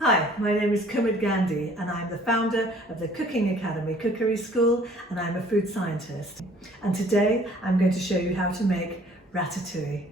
Hi, my name is Kumud Gandhi and I'm the founder of the Cooking Academy Cookery School and I'm a food scientist. And today I'm going to show you how to make ratatouille.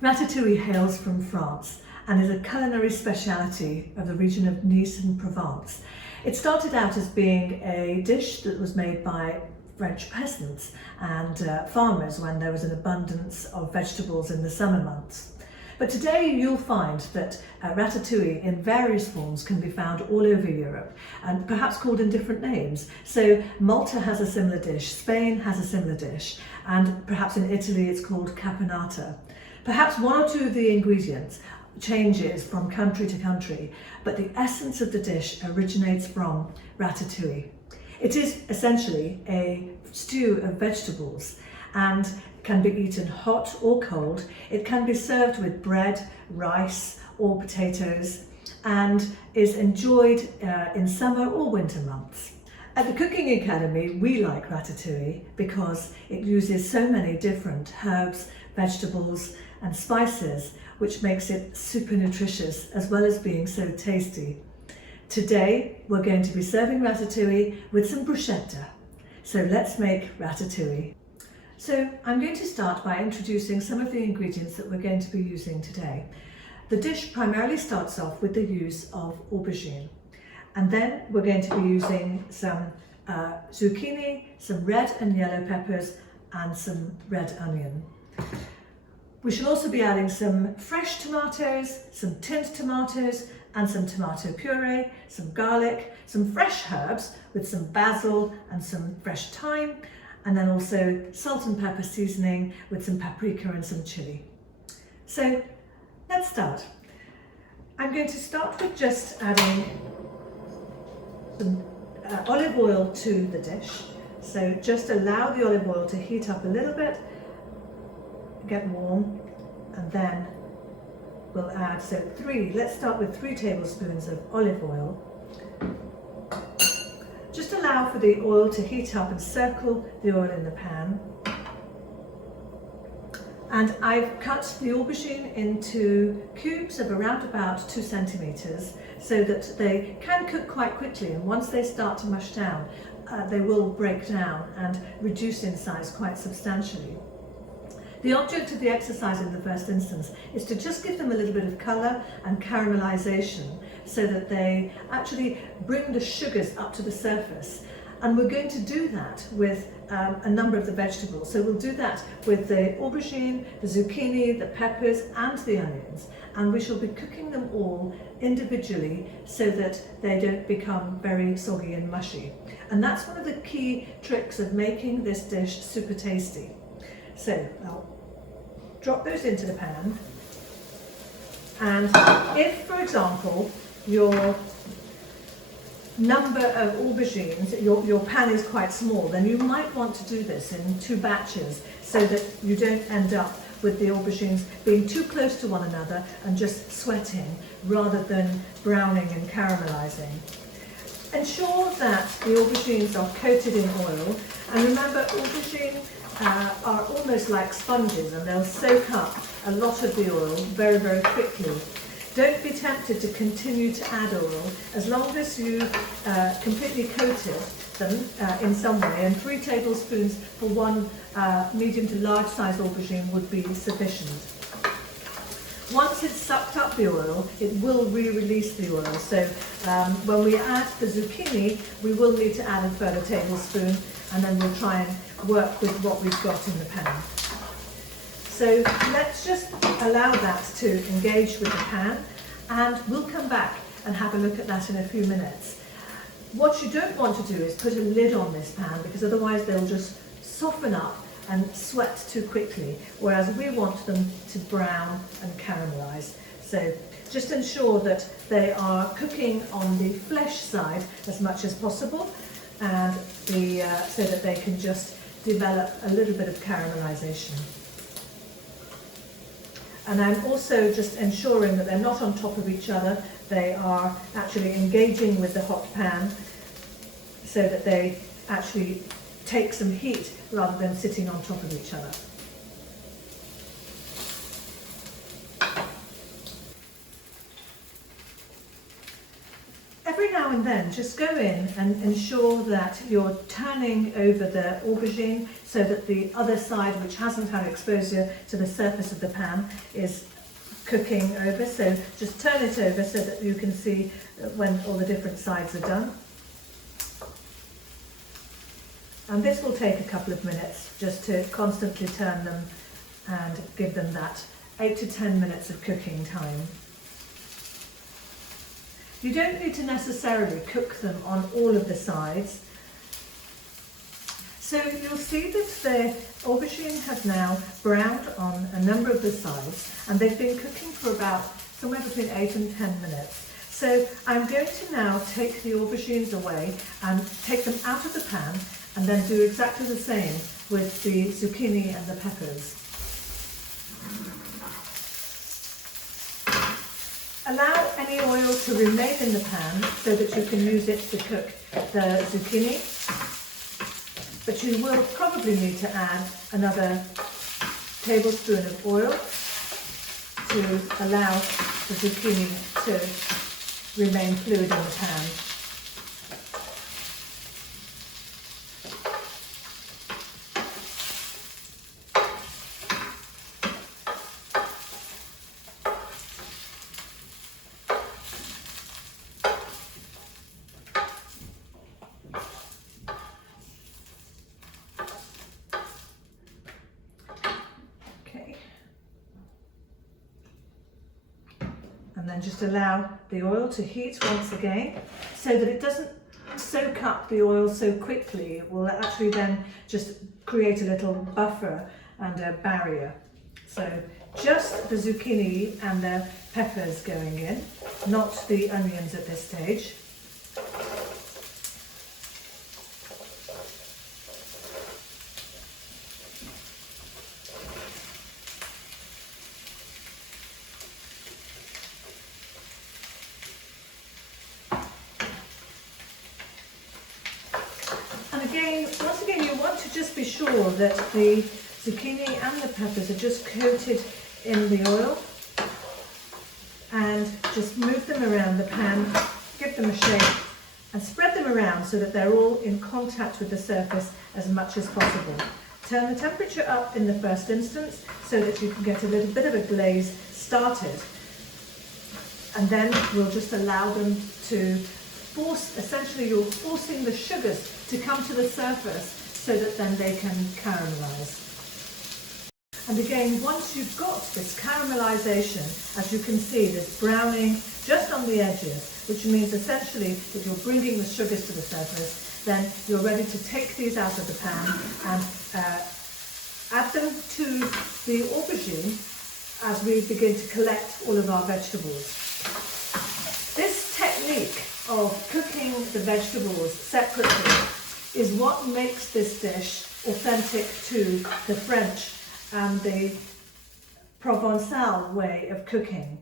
Ratatouille hails from France and is a culinary speciality of the region of Nice and Provence. It started out as being a dish that was made by French peasants and farmers when there was an abundance of vegetables in the summer months. But today you'll find that ratatouille in various forms can be found all over Europe and perhaps called in different names. So Malta has a similar dish, Spain has a similar dish, and perhaps in Italy it's called caponata. Perhaps one or two of the ingredients changes from country to country, but the essence of the dish originates from ratatouille. It is essentially a stew of vegetables and can be eaten hot or cold. It can be served with bread, rice or potatoes and is enjoyed in summer or winter months. At the Cooking Academy we like ratatouille because it uses so many different herbs, vegetables and spices, which makes it super nutritious as well as being so tasty. Today we're going to be serving ratatouille with some bruschetta. So let's make ratatouille. So I'm going to start by introducing some of the ingredients that we're going to be using today. The dish primarily starts off with the use of aubergine, and then we're going to be using some zucchini, some red and yellow peppers and some red onion. We shall also be adding some fresh tomatoes, some tinned tomatoes and some tomato puree, some garlic, some fresh herbs with some basil and some fresh thyme, and then also salt and pepper seasoning with some paprika and some chili. So let's start. I'm going to start with just adding some olive oil to the dish. So just allow the olive oil to heat up a little bit, get warm, and then we'll add, let's start with 3 tablespoons of olive oil. Just allow for the oil to heat up and circle the oil in the pan. And I've cut the aubergine into cubes of around about 2 centimetres so that they can cook quite quickly, and once they start to mush down, they will break down and reduce in size quite substantially. The object of the exercise in the first instance is to just give them a little bit of colour and caramelisation so that they actually bring the sugars up to the surface. And we're going to do that with a number of the vegetables. So we'll do that with the aubergine, the zucchini, the peppers and the onions. And we shall be cooking them all individually so that they don't become very soggy and mushy. And that's one of the key tricks of making this dish super tasty. So I'll drop those into the pan, and if, for example, your number of aubergines, your pan is quite small, then you might want to do this in 2 batches so that you don't end up with the aubergines being too close to one another and just sweating rather than browning and caramelizing. Ensure that the aubergines are coated in oil, and remember aubergine are almost like sponges and they'll soak up a lot of the oil very, very quickly. Don't be tempted to continue to add oil as long as you completely coated them in some way, and 3 tablespoons for 1 medium to large size aubergine would be sufficient. Once it's sucked up the oil, it will re-release the oil. So when we add the zucchini, we will need to add a further tablespoon, and then we'll try and work with what we've got in the pan. So let's just allow that to engage with the pan, and we'll come back and have a look at that in a few minutes. What you don't want to do is put a lid on this pan, because otherwise they'll just soften up and sweat too quickly, whereas we want them to brown and caramelize. So just ensure that they are cooking on the flesh side as much as possible, and so that they can just develop a little bit of caramelization. And I'm also just ensuring that they're not on top of each other, they are actually engaging with the hot pan so that they actually take some heat rather than sitting on top of each other. every now and then just go in and ensure that you're turning over the aubergine so that the other side, which hasn't had exposure to the surface of the pan, is cooking over. So just turn it over so that you can see when all the different sides are done. And this will take a couple of minutes just to constantly turn them and give them that 8 to 10 minutes of cooking time. You don't need to necessarily cook them on all of the sides. So you'll see that the aubergine have now browned on a number of the sides, and they've been cooking for about somewhere between 8 and 10 minutes. So I'm going to now take the aubergines away and take them out of the pan, and then do exactly the same with the zucchini and the peppers. Allow any oil to remain in the pan so that you can use it to cook the zucchini, but you will probably need to add another tablespoon of oil to allow the zucchini to remain fluid in the pan. And then just allow the oil to heat once again so that it doesn't soak up the oil so quickly. It will actually then just create a little buffer and a barrier. So just the zucchini and the peppers going in, not the onions at this stage. Once again, you want to just be sure that the zucchini and the peppers are just coated in the oil, and just move them around the pan, give them a shake and spread them around so that they're all in contact with the surface as much as possible. Turn the temperature up in the first instance so that you can get a little bit of a glaze started, and then we'll just allow them to essentially you're forcing the sugars to come to the surface so that then they can caramelize. And again, once you've got this caramelization, as you can see, this browning just on the edges, which means essentially that you're bringing the sugars to the surface, then you're ready to take these out of the pan and add them to the aubergine as we begin to collect all of our vegetables. This technique of cooking the vegetables separately is what makes this dish authentic to the French and the Provençal way of cooking.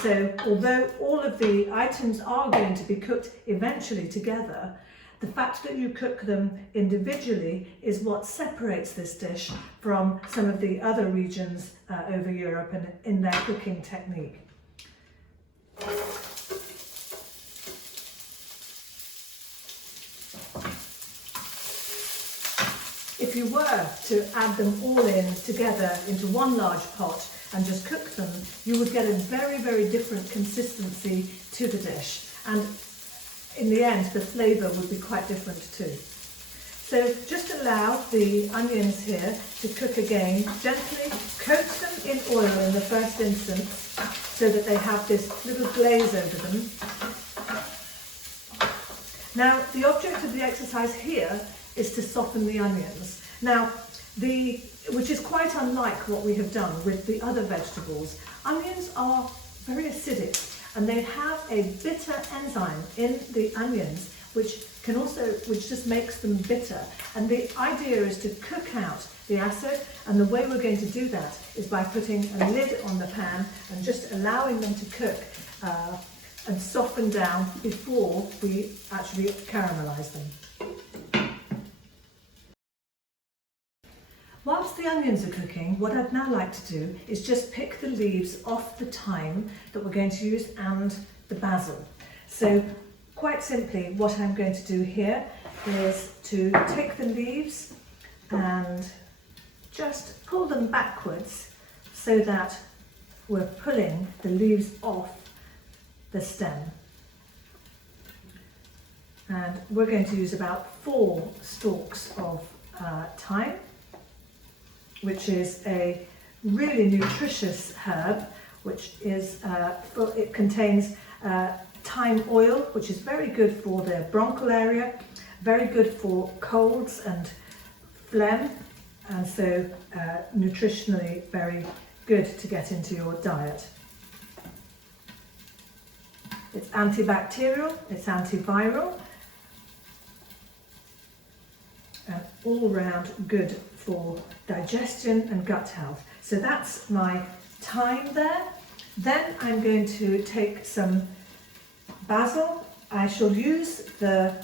So although all of the items are going to be cooked eventually together, the fact that you cook them individually is what separates this dish from some of the other regions over Europe and in their cooking technique. If you were to add them all in together into one large pot and just cook them, you would get a very, very different consistency to the dish. And in the end, the flavour would be quite different too. So just allow the onions here to cook again. Gently coat them in oil in the first instance so that they have this little glaze over them. Now, the object of the exercise here is to soften the onions. Now, which is quite unlike what we have done with the other vegetables. Onions are very acidic, and they have a bitter enzyme in the onions which just makes them bitter. And the idea is to cook out the acid, and the way we're going to do that is by putting a lid on the pan and just allowing them to cook and soften down before we actually caramelize them. Whilst the onions are cooking, what I'd now like to do is just pick the leaves off the thyme that we're going to use and the basil. So quite simply, what I'm going to do here is to take the leaves and just pull them backwards so that we're pulling the leaves off the stem. And we're going to use about 4 stalks of thyme, which is a really nutritious herb, which is, it contains thyme oil, which is very good for the bronchial area, very good for colds and phlegm, and so nutritionally very good to get into your diet. It's antibacterial, it's antiviral, and all round good for digestion and gut health. So that's my thyme there. Then I'm going to take some basil. I shall use the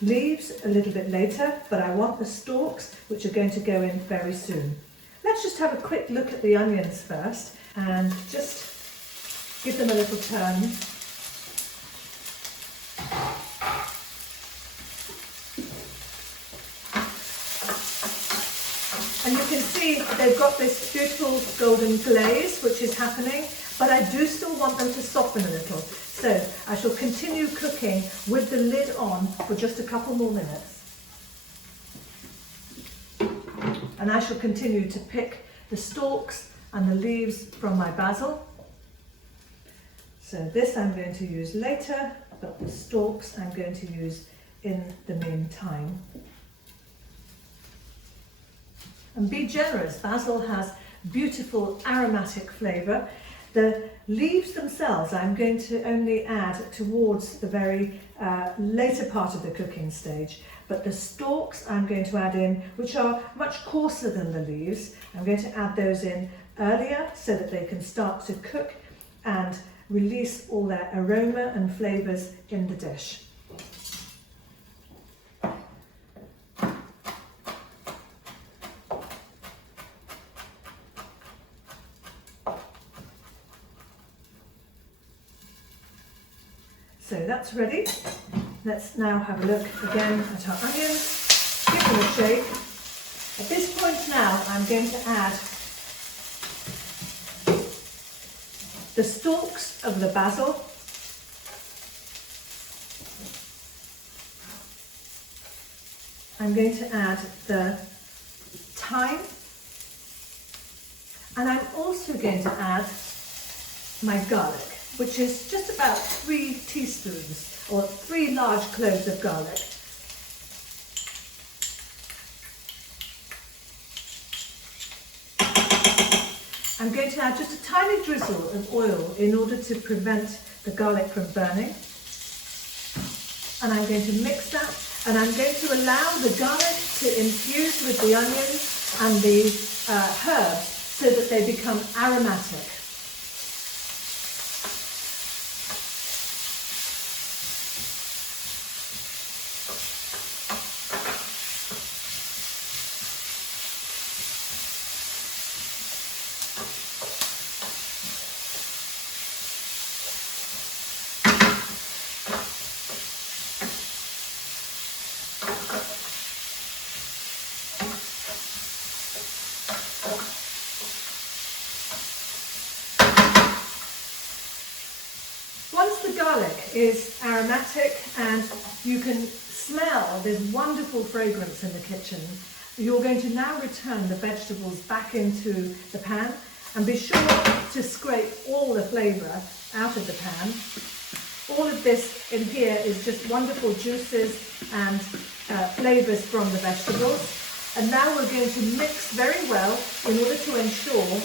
leaves a little bit later, but I want the stalks, which are going to go in very soon. Let's just have a quick look at the onions first and just give them a little turn. And you can see they've got this beautiful golden glaze which is happening, but I do still want them to soften a little. So I shall continue cooking with the lid on for just a couple more minutes. And I shall continue to pick the stalks and the leaves from my basil. So this I'm going to use later, but the stalks I'm going to use in the meantime. And be generous. Basil has beautiful aromatic flavour. The leaves themselves I'm going to only add towards the very later part of the cooking stage, but the stalks I'm going to add in, which are much coarser than the leaves. I'm going to add those in earlier so that they can start to cook and release all their aroma and flavours in the dish. So that's ready. Let's now have a look again at our onions, give them a shake. At this point now, I'm going to add the stalks of the basil, I'm going to add the thyme, and I'm also going to add my garlic, which is just about 3 teaspoons or 3 large cloves of garlic. I'm going to add just a tiny drizzle of oil in order to prevent the garlic from burning. And I'm going to mix that, and I'm going to allow the garlic to infuse with the onions and the herbs so that they become aromatic. Once the garlic is aromatic and you can smell this wonderful fragrance in the kitchen, you're going to now return the vegetables back into the pan, and be sure to scrape all the flavour out of the pan. All of this in here is just wonderful juices and flavours from the vegetables. And now we're going to mix very well in order to ensure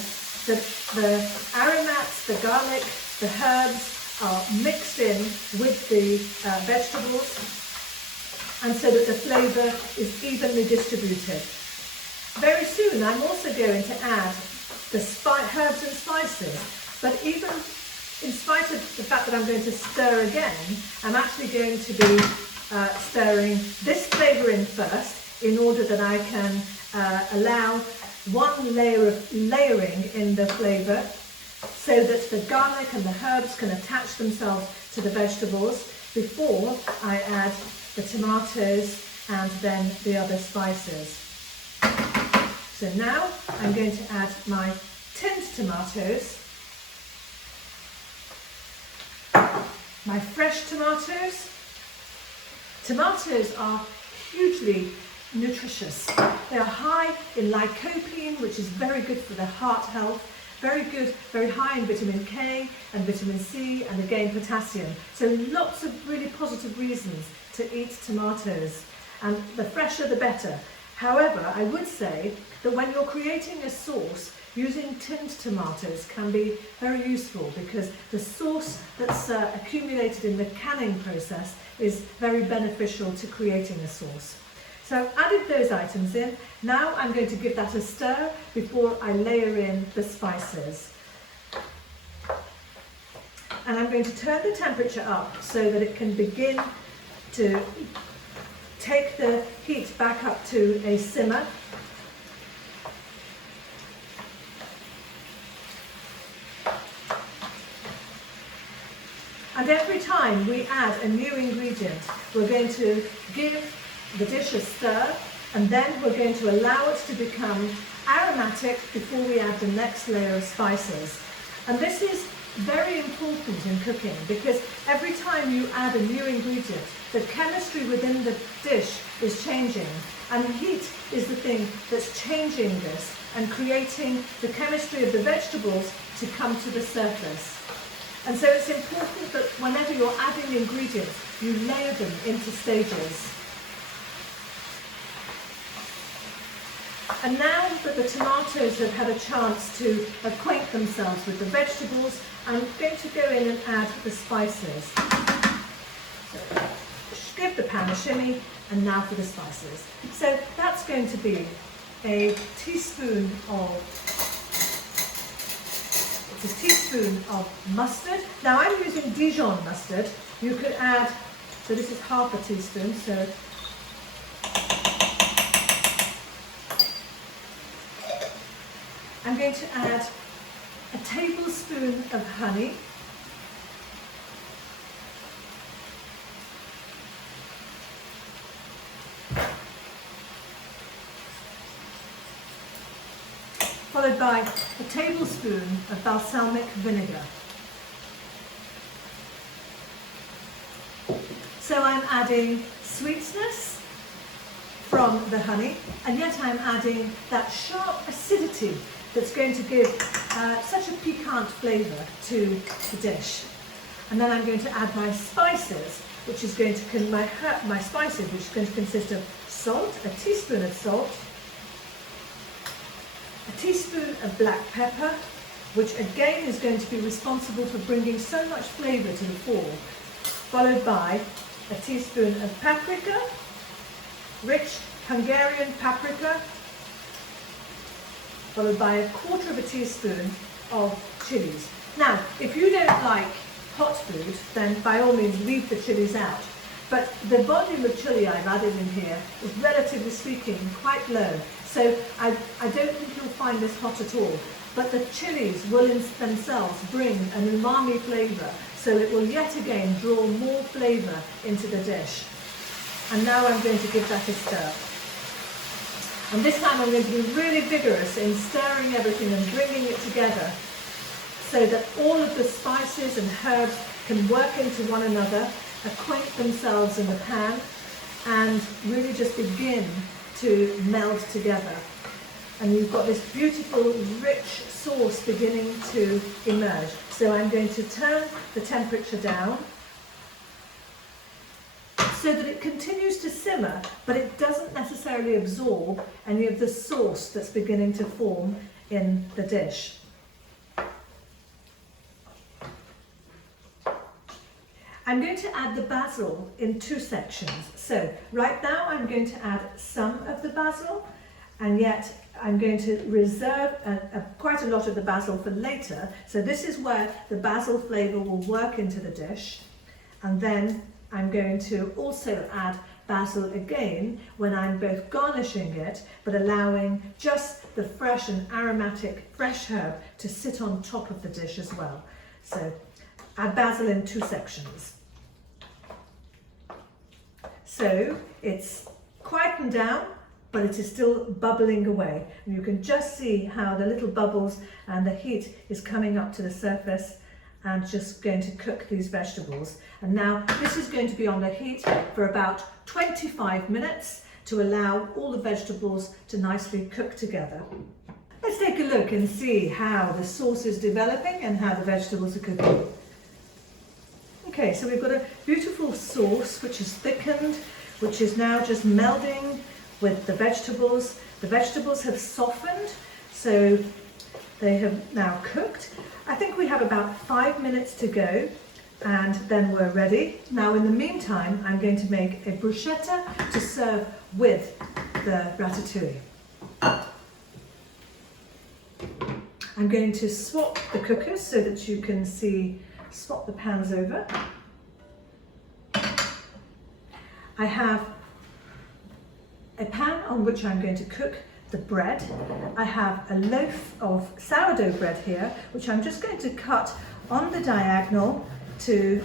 that the aromats, the garlic, the herbs are mixed in with the vegetables, and so that the flavour is evenly distributed. Very soon I'm also going to add the herbs and spices, but even in spite of the fact that I'm going to stir again, I'm actually going to be stirring this flavour in first in order that I can allow one layer of layering in the flavour, so that the garlic and the herbs can attach themselves to the vegetables, before I add the tomatoes and then the other spices. So now I'm going to add my tinned tomatoes, my fresh tomatoes. Tomatoes are hugely nutritious. They are high in lycopene, which is very good for the heart health, very high in vitamin K and vitamin C, and again potassium. So lots of really positive reasons to eat tomatoes, and the fresher the better. However, I would say that when you're creating a sauce, using tinned tomatoes can be very useful because the sauce that's accumulated in the canning process is very beneficial to creating a sauce. So I've added those items in. Now I'm going to give that a stir before I layer in the spices. And I'm going to turn the temperature up so that it can begin to take the heat back up to a simmer. And every time we add a new ingredient, we're going to give the dish a stir, and then we're going to allow it to become aromatic before we add the next layer of spices. And this is very important in cooking because every time you add a new ingredient, the chemistry within the dish is changing, and heat is the thing that's changing this and creating the chemistry of the vegetables to come to the surface. And so it's important that whenever you're adding ingredients, you layer them into stages. And now that the tomatoes have had a chance to acquaint themselves with the vegetables, I'm going to go in and add the spices. So give the pan a shimmy, and now for the spices. So that's going to be a teaspoon of mustard. Now I'm using Dijon mustard. You could add, so this is half a teaspoon, so I'm going to add a tablespoon of honey, followed by a tablespoon of balsamic vinegar. So I'm adding sweetness from the honey, and yet I'm adding that sharp acidity that's going to give such a piquant flavour to the dish. And then I'm going to add my spices, which is going to consist of salt, a teaspoon of salt, a teaspoon of black pepper, which again is going to be responsible for bringing so much flavour to the fore, followed by a teaspoon of paprika, rich Hungarian paprika, followed by a quarter of a teaspoon of chilies. Now, if you don't like hot food, then by all means leave the chilies out. But the volume of chili I've added in here is, relatively speaking, quite low. So I don't think you'll find this hot at all. But the chilies will in themselves bring an umami flavour, so it will yet again draw more flavour into the dish. And now I'm going to give that a stir. And this time I'm going to be really vigorous in stirring everything and bringing it together so that all of the spices and herbs can work into one another, acquaint themselves in the pan, and really just begin to meld together. And you've got this beautiful, rich sauce beginning to emerge. So I'm going to turn the temperature down so that it continues to simmer, but it doesn't necessarily absorb any of the sauce that's beginning to form in the dish. I'm going to add the basil in two sections. So right now I'm going to add some of the basil, and yet I'm going to reserve quite a lot of the basil for later. So this is where the basil flavour will work into the dish. And then I'm going to also add basil again when I'm both garnishing it, but allowing just the fresh and aromatic fresh herb to sit on top of the dish as well. So add basil in two sections. So it's quietened down, but it is still bubbling away. And you can just see how the little bubbles and the heat is coming up to the surface and just going to cook these vegetables. And now this is going to be on the heat for about 25 minutes to allow all the vegetables to nicely cook together. Let's take a look and see how the sauce is developing and how the vegetables are cooking. Okay, so we've got a beautiful sauce which is thickened, which is now just melding with the vegetables. The vegetables have softened, so they have now cooked. I think we have about 5 minutes to go and then we're ready. Now in the meantime, I'm going to make a bruschetta to serve with the ratatouille. I'm going to swap the cookers so that you can see, swap the pans over. I have a pan on which I'm going to cook the bread. I have a loaf of sourdough bread here, which I'm just going to cut on the diagonal to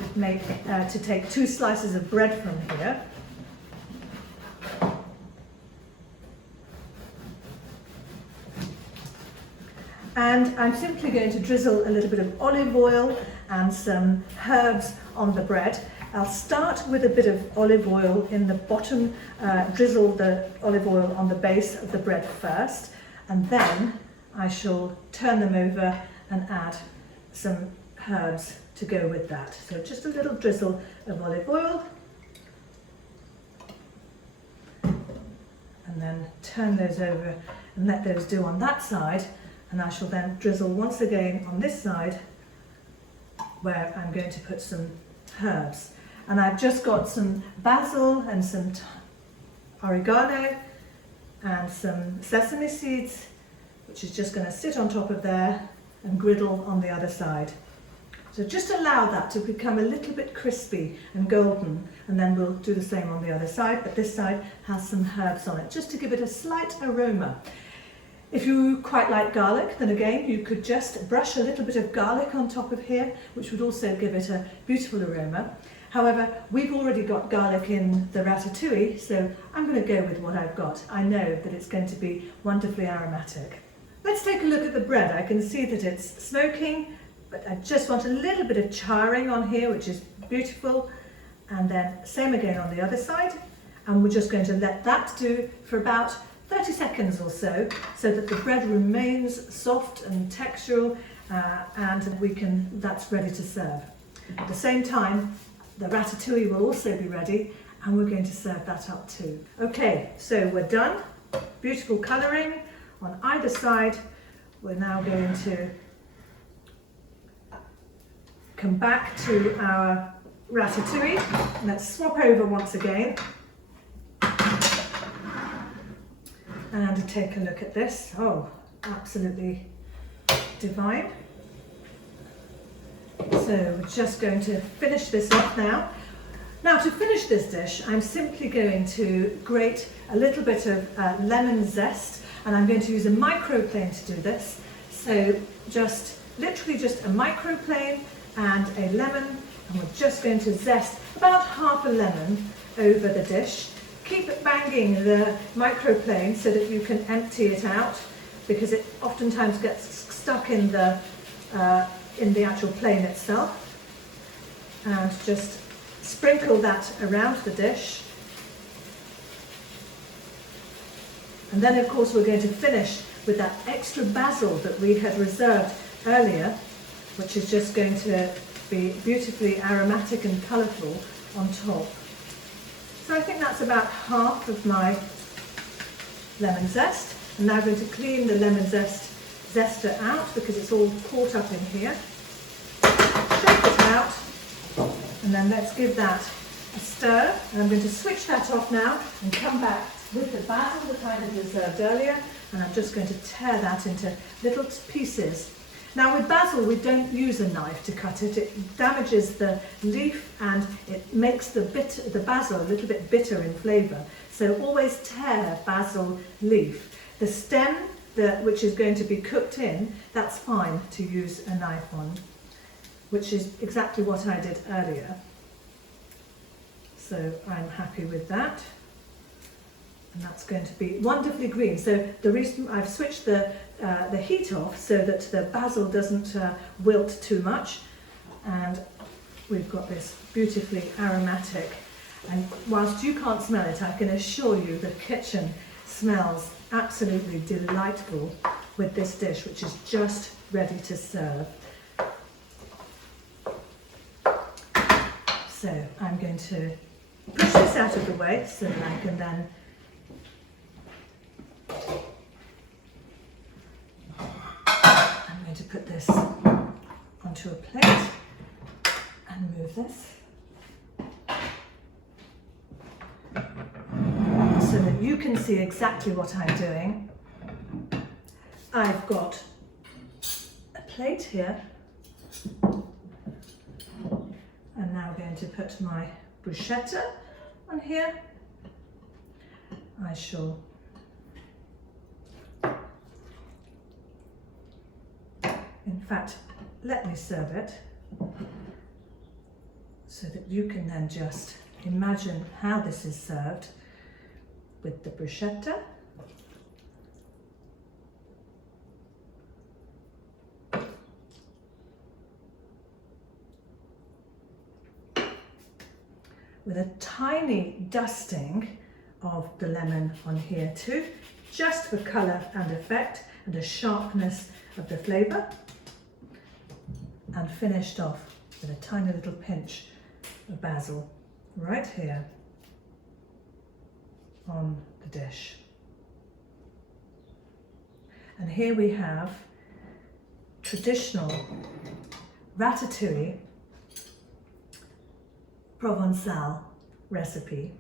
take 2 slices of bread from here. And I'm simply going to drizzle a little bit of olive oil and some herbs on the bread. I'll start with a bit of olive oil in the bottom, drizzle the olive oil on the base of the bread first, and then I shall turn them over and add some herbs to go with that. So just a little drizzle of olive oil, and then turn those over and let those do on that side, and I shall then drizzle once again on this side where I'm going to put some herbs. And I've just got some basil and some oregano and some sesame seeds, which is just going to sit on top of there and griddle on the other side. So just allow that to become a little bit crispy and golden, and then we'll do the same on the other side, but this side has some herbs on it, just to give it a slight aroma. If you quite like garlic, then again you could just brush a little bit of garlic on top of here, which would also give it a beautiful aroma. However, we've already got garlic in the ratatouille, so I'm going to go with what I've got. I know that it's going to be wonderfully aromatic. Let's take a look at the bread. I can see that it's smoking, but I just want a little bit of charring on here, which is beautiful. And then same again on the other side. And we're just going to let that do for about 30 seconds or so that the bread remains soft and textural, and that's ready to serve. At the same time, the ratatouille will also be ready, and we're going to serve that up too. Okay, so we're done. Beautiful colouring on either side. We're now going to come back to our ratatouille. Let's swap over once again and take a look at this. Oh, absolutely divine. So we're just going to finish this off now. Now to finish this dish, I'm simply going to grate a little bit of lemon zest, and I'm going to use a microplane to do this. So literally just a microplane and a lemon, and we're just going to zest about half a lemon over the dish. Keep banging the microplane so that you can empty it out, because it oftentimes gets stuck in the actual plane itself. And just sprinkle that around the dish. And then of course we're going to finish with that extra basil that we had reserved earlier, which is just going to be beautifully aromatic and colourful on top. So I think that's about half of my lemon zest. I'm now going to clean the lemon zester out because it's all caught up in here. Shake it out, and then let's give that a stir. And I'm going to switch that off now and come back with the basil that I had reserved earlier, and I'm just going to tear that into little pieces. Now with basil, we don't use a knife to cut it. It damages the leaf and it makes the basil a little bit bitter in flavour. So always tear basil leaf. The stem, which is going to be cooked in, that's fine to use a knife on, which is exactly what I did earlier. So I'm happy with that. And that's going to be wonderfully green. So the reason I've switched the heat off so that the basil doesn't wilt too much. And we've got this beautifully aromatic, and whilst you can't smell it, I can assure you the kitchen smells absolutely delightful with this dish, which is just ready to serve. So I'm going to push this out of the way so that I can then I'm going to put this onto a plate and move this so that you can see exactly what I'm doing. I've got a plate here, and now I'm going to put my bruschetta on here. I shall in fact, let me serve it so that you can then just imagine how this is served with the bruschetta. With a tiny dusting of the lemon on here too, just for colour and effect and a sharpness of the flavour, and finished off with a tiny little pinch of basil right here on the dish. And here we have traditional Ratatouille Provençal recipe.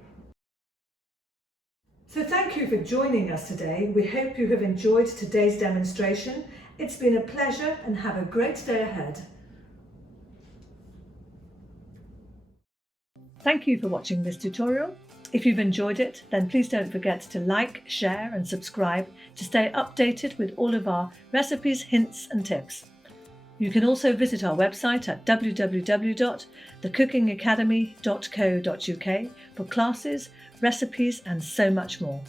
So thank you for joining us today. We hope you have enjoyed today's demonstration. It's been a pleasure, and have a great day ahead. Thank you for watching this tutorial. If you've enjoyed it, then please don't forget to like, share and subscribe to stay updated with all of our recipes, hints and tips. You can also visit our website at www.thecookingacademy.co.uk for classes, recipes and so much more.